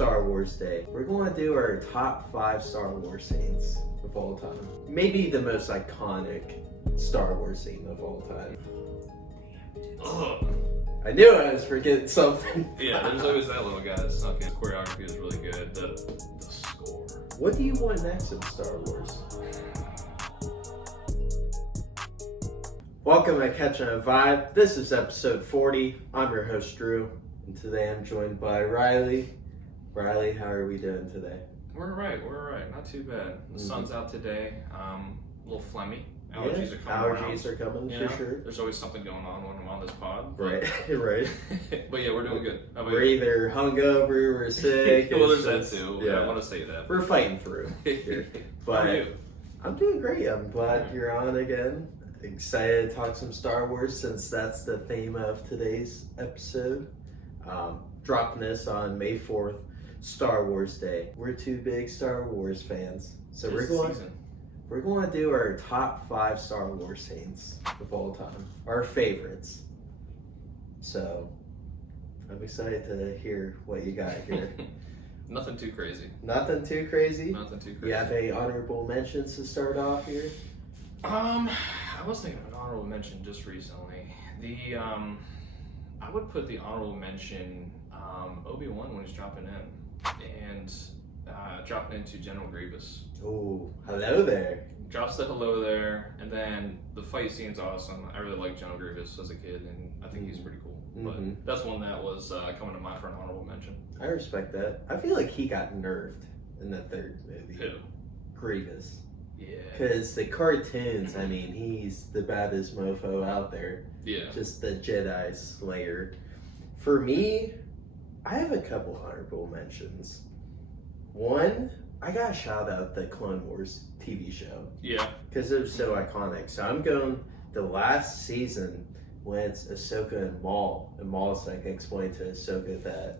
Star Wars Day. We're going to do our top 5 Star Wars scenes of all time. Maybe the most iconic Star Wars scene of all time. Ugh. I knew I was forgetting something. Yeah, there's always that little guy that snuck in. The choreography is really good. The score. What do you want next in Star Wars? Welcome to Catching a Vibe. This is episode 40. I'm your host, Drew, and today I'm joined by Riley. Riley, how are we doing today? We're alright. Not too bad. The sun's out today. A little phlegmy. Allergies are coming around. Allergies are coming, You know, for sure. There's always something going on when I'm on this pod. Right, right. But yeah, we're doing good. How about We're you? either hungover, we're sick. Well, it's there's that just- too. Yeah. I want to say that. We're fighting through here. How are But you? I'm doing great. I'm glad you're on again. Excited to talk some Star Wars since that's the theme of today's episode. Dropping this on May 4th, Star Wars Day. We're two big Star Wars fans. So Tis we're the going season. to do our top 5 Star Wars scenes of all time. Our favorites. So I'm excited to hear what you got here. Nothing too crazy. Nothing too crazy. Nothing too crazy. You have any honorable mentions to start off here? I was thinking of an honorable mention just recently. I would put the honorable mention Obi-Wan when he's dropping in, and dropping into General Grievous. Oh, hello there. Drops the hello there, and then the fight scene's awesome. I really liked General Grievous as a kid, and I think he's pretty cool. Mhm. But that's one that was coming to mind for an honorable mention. I respect that. I feel like he got nerfed in the third movie. Who? Grievous. Yeah. Because the cartoons, I mean, he's the baddest mofo out there. Yeah. Just the Jedi Slayer. For me, I have a couple honorable mentions. One, I gotta shout out the Clone Wars TV show. Yeah. Because it was so iconic. So I'm going the last season when it's Ahsoka and Maul. And Maul's like explained to Ahsoka that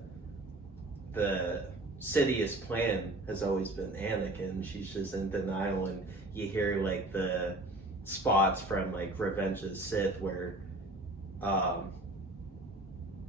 the Sidious plan has always been Anakin. She's just in denial, and you hear like the spots from like Revenge of the Sith where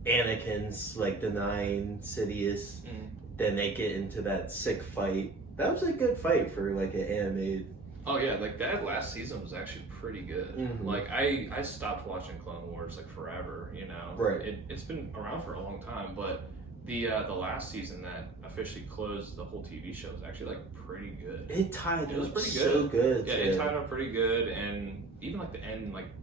Anakin's like denying Sidious. Mhm. Then they get into that sick fight. That was a good fight for like an animated. Oh yeah, like that last season was actually pretty good. Mhm. Like I stopped watching Clone Wars like forever, you know. Right. It's been around for a long time, but the last season that officially closed the whole TV show was actually like pretty good. It tied It was up pretty so good. Yeah, to- it tied up pretty good, and even like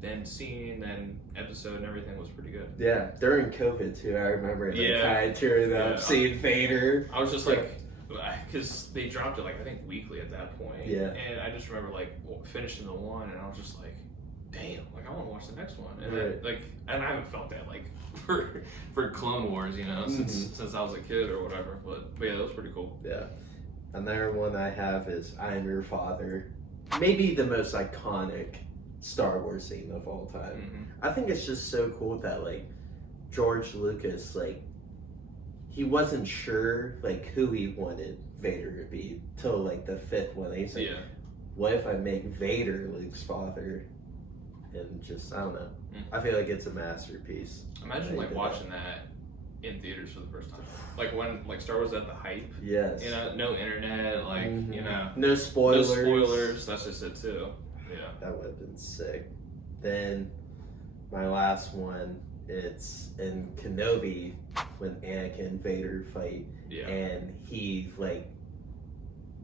the end scene and episode and everything was pretty good. Yeah, during COVID too, I remember they Yeah. kind of tearing up, Yeah. seeing Vader. I was just like, because they dropped it like I think weekly at that point. Yeah. And I just remember like finishing the one, and I was just like, damn, like I want to watch the next one. And Right. then, like, and I haven't felt that like for Clone Wars, you know, since I was a kid or whatever. But yeah, that was pretty cool. Yeah. Another one I have is I Am Your Father. Maybe the most iconic Star Wars scene of all time. Mhm. I think it's just so cool that like George Lucas, like he wasn't sure like who he wanted Vader to be till like the 5th one. He's like, Yeah. what if I make Vader Luke's father? And just, I don't know. Mhm. I feel like it's a masterpiece. Imagine They like did watching that in theaters for the first time. Like when like Star Wars at the hype. Yes. You know, no internet, like Mhm. you know, No spoilers. no spoilers. That's just it too. Yeah. That would have been sick. Then my last one, it's in Kenobi when Anakin and Vader fight, Yeah. and he like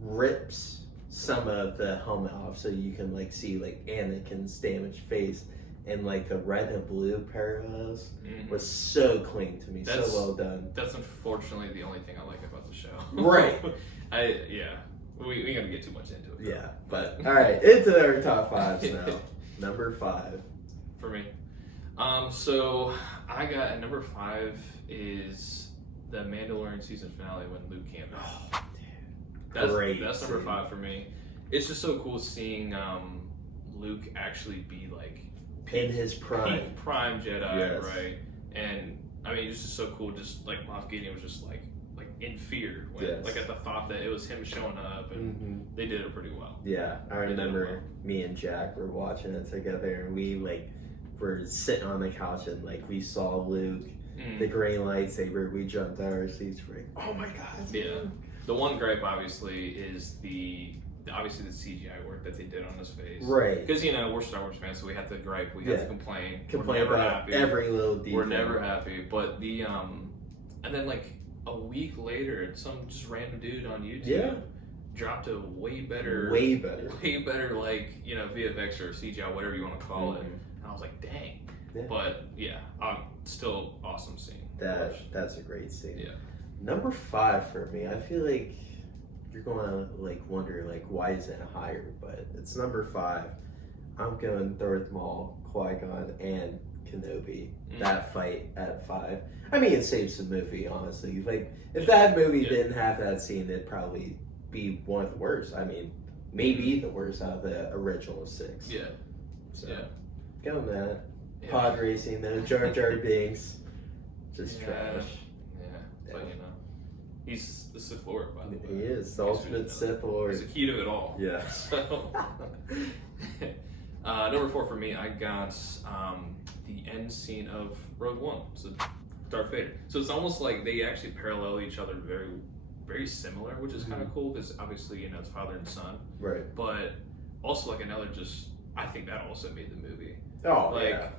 rips some of the helmet off so you can like see like Anakin's damaged face, and like the red and blue parallels Mhm. was so clean to me. That's- so well done. That's unfortunately the only thing I like about the show. Right. Yeah. We gotta get too much into it. Yeah, but all right, into our top 5s now. Number 5. For me. So I got at number 5 is the Mandalorian season finale when Luke came out. Great That's number scene. 5 for me. It's just so cool seeing Luke actually be like In his prime. peak prime Jedi, Yes. right? And I mean, it's just so cool. Just like Moff Gideon was just like in fear when, Yes. like at the thought that it was him showing up, and Mhm. they did it pretty well. Yeah, I They did it remember well. me and Jack were watching it together, and we like were sitting on the couch, and like we saw Luke the green lightsaber, we jumped out of our seats. We're like, oh my god. Yeah. The one gripe, obviously, is the CGI work that they did on his face. Right. Because, we're Star Wars fans, so we have to gripe, we have to complain. Complain we're never about happy. every little detail. We're never happy. But and then like a week later, some just random dude on YouTube dropped a way better, like, VFX or CGI, whatever you want to call it. And I was like, dang. Yeah. But yeah, still awesome scene. That's a great scene. Yeah. Number 5 for me, I feel like you're gonna like wonder like why is it higher, but it's number 5. I'm going Darth Maul, Qui-Gon, and Kenobi. That fight at 5. I mean, it saves the movie, honestly. Like, if that movie didn't have that scene, it'd probably be one of the worst. I mean, maybe the worst out of the original 6. Yeah. So, go on that. Yeah. Pod racing, though. Jar Jar Binks. Just trash. Yeah. But, he's the Sith Lord, by the way. He is. The ultimate Sith Lord. He's the key to it all. Yeah. So, number 4 for me, I got the end scene of Rogue One. So, Darth Vader. So it's almost like they actually parallel each other very, very similar, which is kind of cool because obviously, it's father and son. Right. But also, like, I think that also made the movie. Oh, like,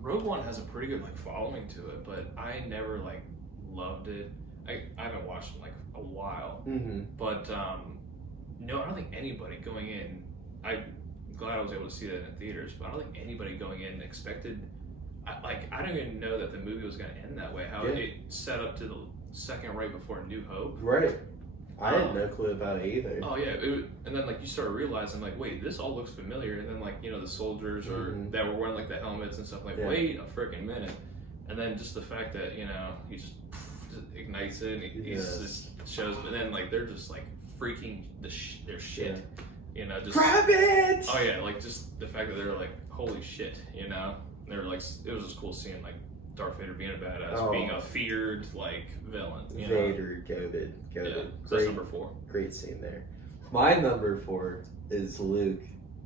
Rogue One has a pretty good, like, following to it, but I never, like, loved it. I haven't watched it in, like, a while. Mm-hmm. But, no, I don't think anybody going in, I'm glad I was able to see that in theaters, but I don't think anybody going in expected, I don't even know that the movie was going to end that way. How it set up to the second right before New Hope. Right. I had no clue about it either. Oh yeah, and then like you start realizing like, wait, this all looks familiar, and then like the soldiers that were wearing like the helmets and stuff, like wait a freaking minute, and then just the fact that he just ignites it, and he just shows, but then like they're just like freaking their shit, just grab it. Oh yeah, like just the fact that they're like, holy shit, they're like, it was just cool seeing like Darth Vader being a badass, being a feared like villain. Vader, goated. Yeah, so that's number 4. Great scene there. My number 4 is Luke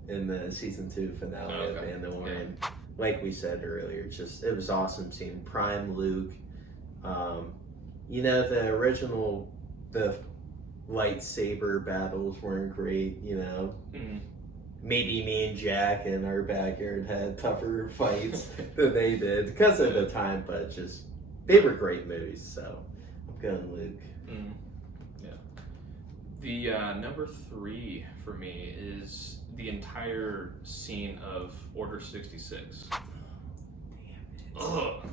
in the season 2 finale of Mandalorian. Yeah. Like we said earlier, it was awesome seeing Prime Luke. The original lightsaber battles weren't great. Mm-hmm. Maybe me and Jack in our backyard had tougher fights than they did because of the time, but they were great movies, so I'm going Luke. Mm. Yeah. The number 3 for me is the entire scene of Order 66. Damn it. Ugh.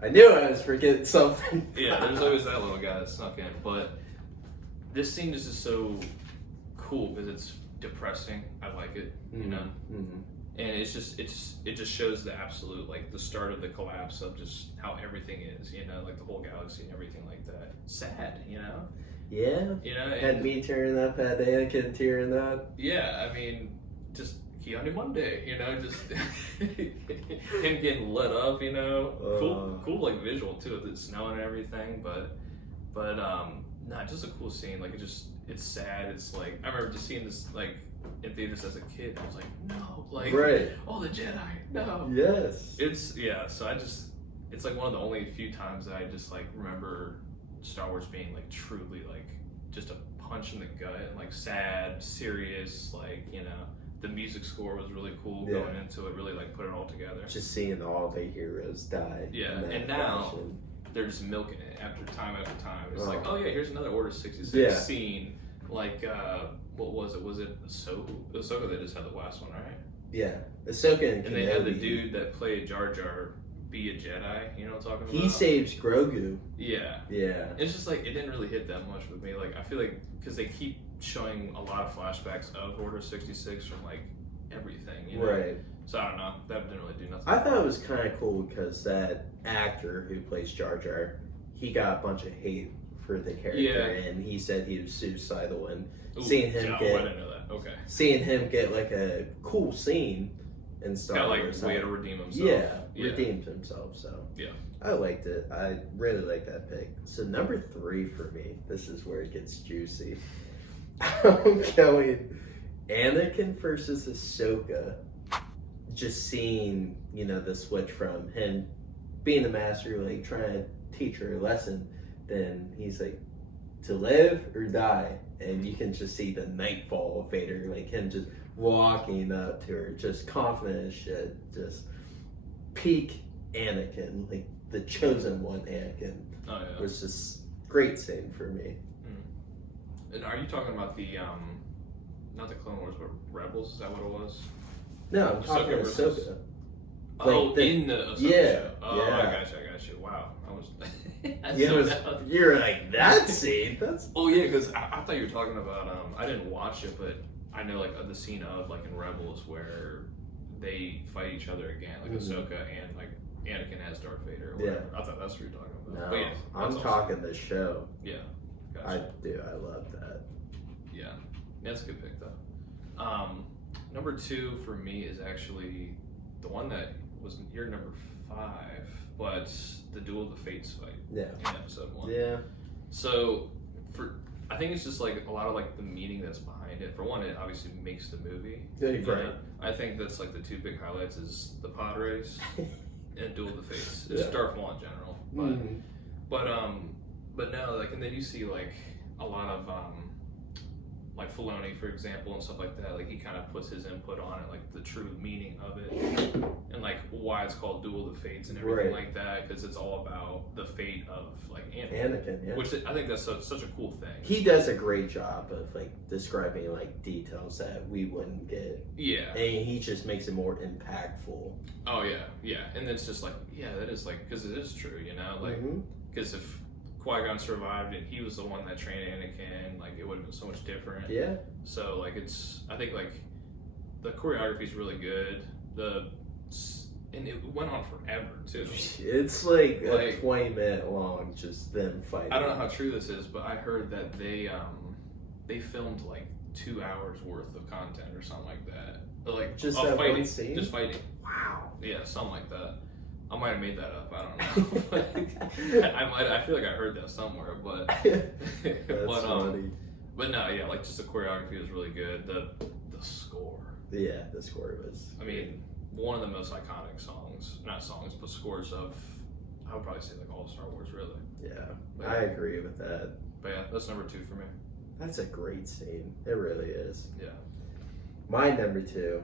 I knew I was forgetting something. Yeah, there's always that little guy that snuck in, but this scene is just so cool because it's depressing. I like it, Mm-hmm. and it just shows the absolute, like, the start of the collapse of just how everything is, like the whole galaxy and everything like that. Sad, Yeah. Had me tearing up, had Anakin tearing up. Yeah, I mean, just Keanu Monday, just him getting lit up, cool like visual too with it snowing and everything, but just a cool scene. Like it's sad. It's like I remember just seeing this like in theaters as a kid. I was like, no, like oh, the Jedi, no. Yes. So it's like one of the only few times that I just like remember Star Wars being like truly like just a punch in the gut and like sad, serious, like the music score was really cool going into it, really like put it all together. Just seeing all the heroes die. Yeah, and now they're just milking it after time. It's like, oh yeah, here's another Order 66 scene. Like, what was it? Was it Ahsoka? Ahsoka that just had the last one, right? Yeah, Ahsoka and they had the dude that played Jar Jar be a Jedi. You know what I'm talking about? He saves Grogu. Yeah. Yeah. It's just like, it didn't really hit that much with me. Like, I feel like, because they keep showing a lot of flashbacks of Order 66 from like everything, Right. So I don't know. That didn't really do nothing. I thought it was kind of cool because that actor who plays Jar Jar, he got a bunch of hate for the character, and he said he was suicidal. And seeing him I didn't know that. Okay. Seeing him get like a cool scene and Star Wars, way to redeem himself. Yeah, redeemed himself. So yeah, I liked it. I really like that pick. So number 3 for me. This is where it gets juicy. I'm going Anakin versus Ahsoka. Just seeing, the switch from him being the master, like trying to teach her a lesson, then he's like, to live or die. And you can just see the nightfall of Vader, like him just walking up to her, just confident as shit, just peak Anakin, like the chosen one Anakin. Oh yeah. Was just great scene for me. And are you talking about the not the Clone Wars, but Rebels? Is that what it was? No, I'm talking Ahsoka about versus- Ahsoka. Oh, the- in the Ahsoka yeah, show. Oh, yeah. I got you. Wow, I was. You're like, that scene? That's Oh yeah, because I thought you were talking about. I didn't watch it, but I know like the scene of like in Rebels where they fight each other again, like Ahsoka and like Anakin as Darth Vader. Or whatever. I thought that's what you were talking about. no. But yeah, I'm that's talking the show. Yeah, I gotcha. do. I love that. Yeah, that's a good pick though. Number 2 for me is actually the one that was your number 5, but the Duel of the Fates fight Yeah. in episode 1. Yeah. So I think it's just like a lot of like the meaning that's behind it. For one, it obviously makes the movie. Right. Yeah. I think that's like the 2 big highlights is the pod race and Duel of the Fates. It's Yeah. Darth Maul in general, but no, like, and then you see like a lot of like Filoni, for example, and stuff like that. Like he kind of puts his input on it, like the true meaning of it, and like why it's called Duel of the Fates and everything Right. like that, because it's all about the fate of like Anakin, yeah. which I think that's such a cool thing. He does a great job of like describing like details that we wouldn't get, Yeah. and he just makes it more impactful. Oh yeah. And it's just like, yeah, that is like, because it is true, you know, like Mhm. because if Qui-Gon survived and he was the one that trained Anakin, like it would have been so much different. Yeah. So like I think like the choreography is really good. And it went on forever too. It's like a Like- 20-minute long, just them fighting. I don't know how true this is, but I heard that they filmed like 2 hours worth of content or something like that. Like Just of that fighting, one scene? just fighting. Wow. Yeah, something like that. I might have made that up. I don't know. I feel like I heard that somewhere, but That's funny. but no, yeah, like just the choreography was really good. The score. Yeah, the score was. I mean, one of the most iconic not songs, but scores of, I would probably say like all of Star Wars, really. Yeah, But, I agree with that. But yeah, that's number 2 for me. That's a great scene. It really is. Yeah. My number 2,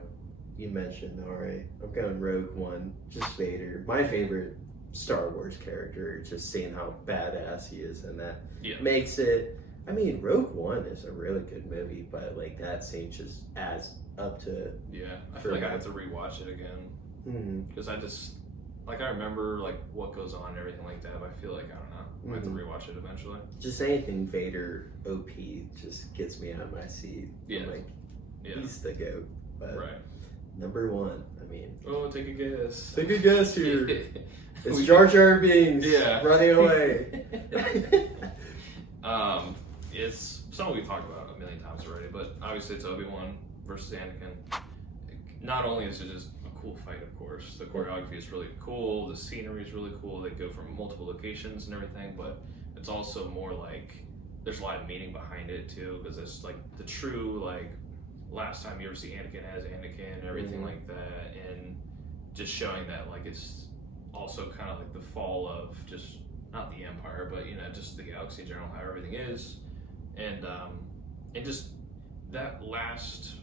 you mentioned already. I'm going Rogue One, just Vader. My favorite Star Wars character. Just seeing how badass he is, and that Yeah. makes it. I mean, Rogue One is a really good movie, but like that scene just adds up to it. Yeah. I For feel like I me. have to rewatch it again Mm-hmm. because I just like I remember like what goes on and everything like that. But I feel like I don't know. I have to rewatch it eventually. Just anything Vader OP just gets me out of my seat. Yeah. I'm like, Yeah. he's the GOAT. But Right. number 1, I mean, Oh, take a guess. take a guess here. It's We- Jar Jar Binks Yeah. running away. It's something we've talked about a million times already, but obviously it's Obi-Wan versus Anakin. Not only is it just a cool fight, of course, the choreography is really cool, the scenery is really cool, they go from multiple locations and everything, but it's also more like, there's a lot of meaning behind it too, because it's like the true, like, last time you ever see Anakin as Anakin and everything Mhm. like that, and just showing that, like, it's also kind of like the fall of just, not the Empire, but, you know, just the galaxy in general, how everything is. And just that last,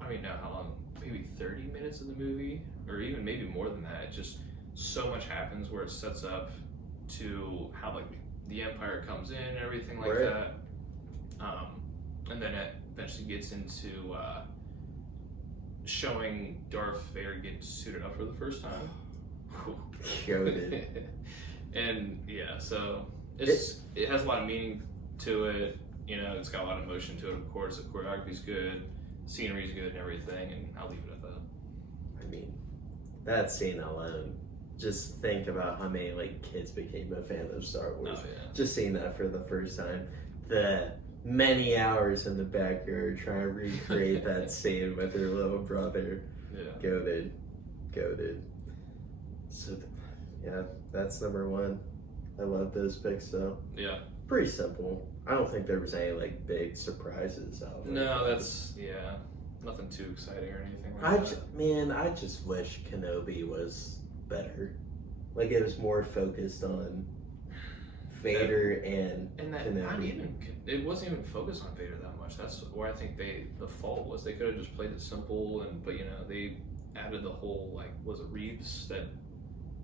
I don't even know how long, maybe 30 minutes of the movie, or even maybe more than that, just so much happens where it sets up to how like the Empire comes in and everything like Right. that. And then it eventually gets into showing Darth Vader get suited up for the first time. Goated. And yeah, so it has a lot of meaning to it. You know, it's got a lot of emotion to it. Of course, the choreography's good, scenery's good, and everything. And I'll leave it at that. I mean, that scene alone. Just think about how many like kids became a fan of Star Wars. Oh yeah. Just seeing that for the first time. The many hours in the backyard trying to recreate that scene with her little brother. Yeah. Goated. So, yeah, that's number 1. I love those picks though. Yeah. Pretty simple. I don't think there was any like big surprises out of it. No, that's nothing too exciting or anything like that. I just wish Kenobi was better. Like it was more focused on Vader and that not Kenobi. even it wasn't even focused on Vader that much. That's where I think the fault was. They could have just played it simple, but they added the whole like was it Reeves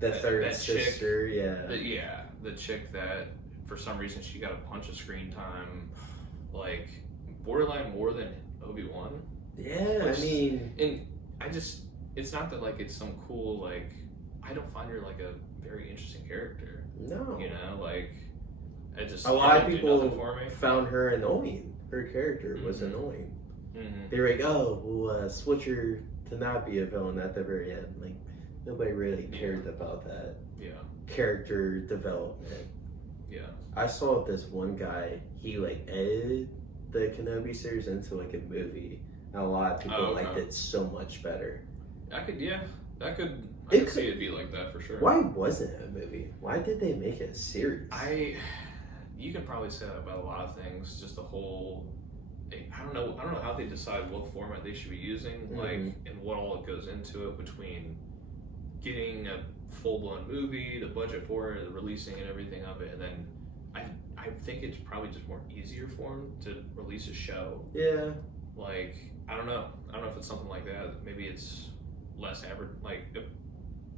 The third that sister, chick, the chick that for some reason she got a bunch of screen time, like borderline more than Obi-Wan. Yeah, Which- I mean, And I just it's not that like it's some cool like I don't find her like a very interesting character. no. Like I just A lot it of didn't do people nothing for me. found her annoying. Her character was Mhm. annoying. Mm-hmm. They were like, "Oh, we'll switch her to not be a villain at the very end." Like nobody really cared about that Yeah, character development. yeah. I saw this one guy. He like edited the Kenobi series into like a movie. And a lot of people Oh, okay. liked it so much better. I could It could see it be like that for sure. Why wasn't it a movie? Why did they make it a series? You can probably say that about a lot of things. Just the whole, I don't know how they decide what format they should be using, Mhm. like, and what all it goes into it between getting a full blown movie, the budget for it, the releasing and everything of it, and then I think it's probably just more easier for them to release a show. Yeah. Like I don't know if it's something like that. Maybe it's less average. Like it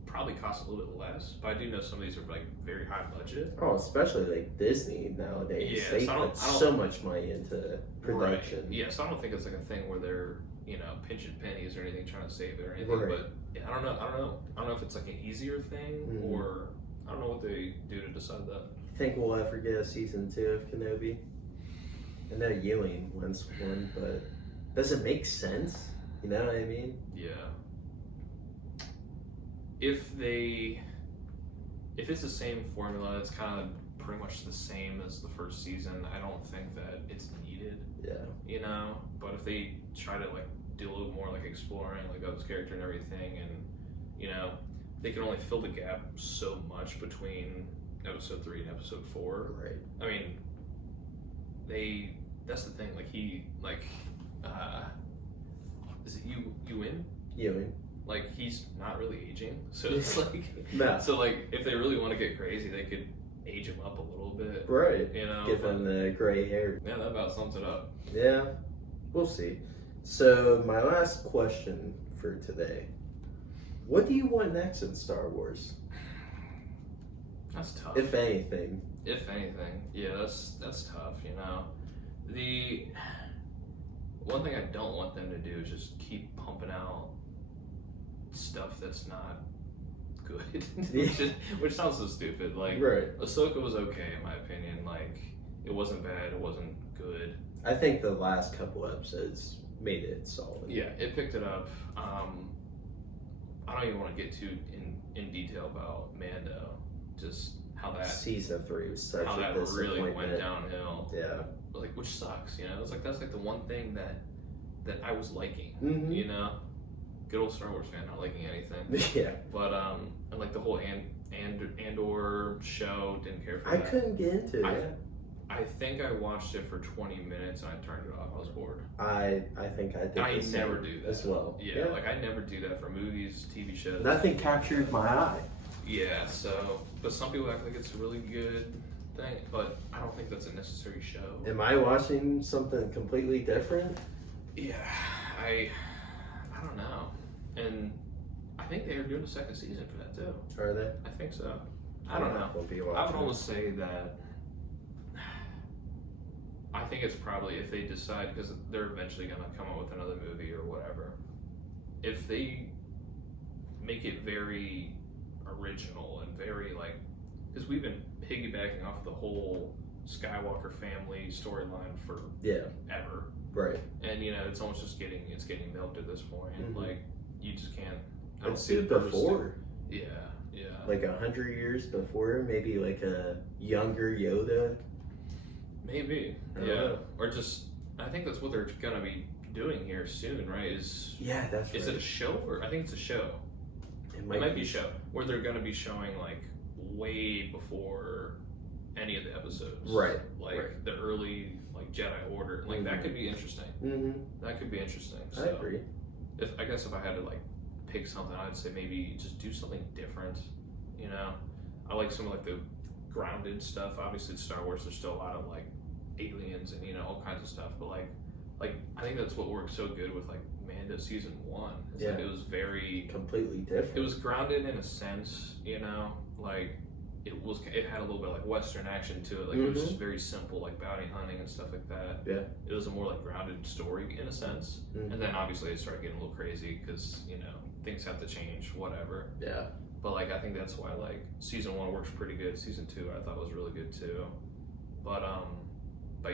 probably costs a little bit less, but I do know some of these are like very high budget. Oh, especially like Disney nowadays. Yeah, They so I put don't- so much money into production. Right. Yeah, so I don't think it's like a thing where they're pinching pennies or anything trying to save it or anything. Right. But yeah, I don't know if it's like an easier thing Mhm. or I don't know what they do to decide that. Think we'll ever get a season 2 of Kenobi? I know Ewing wants one, but does it make sense? You know what I mean? Yeah. If it's the same formula, it's kind of pretty much the same as the first season. I don't think that it's needed, Yeah. But if they try to like do a little more like exploring like this character and everything, and they can only fill the gap so much between episode 3 and episode 4. Right. I mean, that's the thing. Like is it Ewan? Ewing. Like he's not really aging, so it's like No. so like if they really want to get crazy, they could age him up a little bit, Right. Give but- him the gray hair. yeah, that about sums it up. Yeah. We'll see. So, my last question for today. What do you want next in Star Wars? That's tough. If anything. If anything, yeah, that's tough. The one thing I don't want them to do is just keep pumping out stuff that's not good, which sounds so stupid. Like Right. Ahsoka was okay in my opinion. Like it wasn't bad, it wasn't good. I think the last couple episodes made it solid. Yeah, it picked it up. I don't even want to get too in detail about Mando, just how that Season 3 was such how a that disappointment. really went downhill. Yeah. Like which sucks, It's like that's like the one thing that I was liking, Mhm. Good old Star Wars fan, not liking anything. Yeah. But and like the whole Andor show, didn't care for I that. couldn't get into it. I think I watched it for 20 minutes and I turned it off. I was bored. I think I did I the same never do that as well. Yeah, like I never do that for movies, TV shows. Nothing captured my eye. Yeah, but some people act like it's a really good thing, but I don't think that's a necessary show. Am I watching something completely different? Yeah, I don't know, and I think they are doing a second season for that too. Are they? I think so. I don't know. We'll be I would watching. almost say that. I think it's probably if they decide because they're eventually gonna come up with another movie or whatever. If they make it very original and very like, because we've been piggybacking off the whole Skywalker family storyline for Yeah. ever, Right. and it's almost just getting milked at this point. Mhm. Like you just can't. I don't It's see the purpose to- before. Yeah. Like 100 years before, maybe like a younger Yoda. Maybe. I don't Yeah. know. Or just I think that's what they're gonna be doing here soon, right? Is Yeah, that's is right. it a show or I think it's a show. It might be a show where they're gonna be showing like way before any of the episodes. Right. Like Right. the early like Jedi Order. Like that Mhm. could be interesting. Mm-hmm. That could be interesting. I So agree. I guess if I had to like pick something, I'd say maybe just do something different. You know, I like some of like the grounded stuff. Obviously, it's Star Wars. There's still a lot of like aliens and all kinds of stuff. But like I think that's what works so good with like Mando season 1. It's like it was very completely different. It was grounded in a sense, like it had a little bit of like Western action to it. Like it was just very simple, like bounty hunting and stuff like that. Yeah. It was a more like grounded story in a sense. And then obviously it started getting a little crazy because things have to change, whatever. Yeah. But like I think that's why like season 1 works pretty good. Season 2 I thought was really good too. But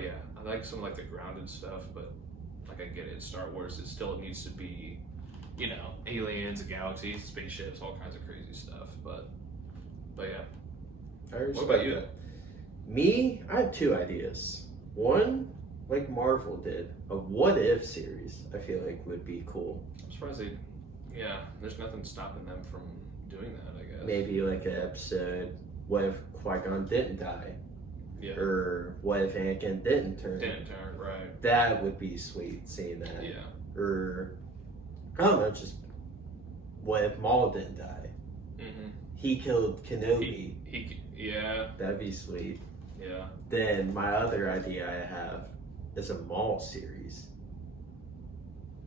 yeah, I like some like the grounded stuff, but like I get it, Star Wars, it still needs to be, aliens, galaxies, spaceships, all kinds of crazy stuff. But yeah. What about you? Me, I have 2 ideas. One, like Marvel did, a what if series. I feel like would be cool. I'm surprised there's nothing stopping them from doing that, I guess. Maybe like an episode, what if Qui-Gon didn't die? Yeah. Or what if Anakin didn't turn? Right. That would be sweet, seeing that. Yeah. Or, I don't know, just what if Maul didn't die? Mm-hmm. He killed Kenobi. Yeah. That'd be sweet. Yeah. Then my other idea I have is a Maul series.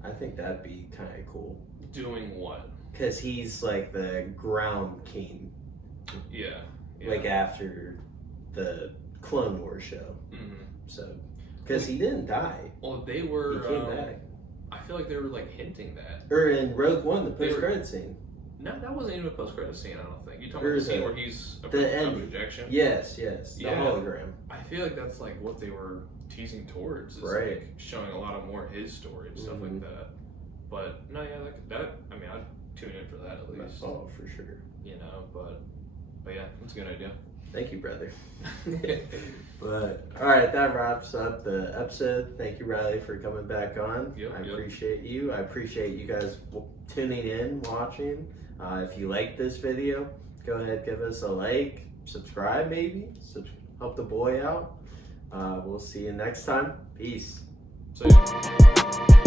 I think that'd be kind of cool. Doing what? Because he's like the ground king. Yeah. Like after the Clone Wars show. Mm-hmm. So, because he didn't die. Well, they were. He came back. I feel like they were like hinting that. Or in Rogue One, the post-credit scene. No, that wasn't even a post-credit scene, I don't think. You talking about the scene where he's a projection? Yes. The hologram. I feel like that's like what they were teasing towards. Is Right. like showing a lot of more his story and stuff like that. But no, yeah, that I mean, I'd tune in for that at least. Oh, for sure. But yeah, that's a good idea. Thank you, brother. But all right, that wraps up the episode. Thank you, Riley, for coming back on. I appreciate you. I appreciate you guys tuning in, watching. If you like this video, go ahead, give us a like, subscribe, maybe help the boy out. We'll see you next time. Peace. See ya.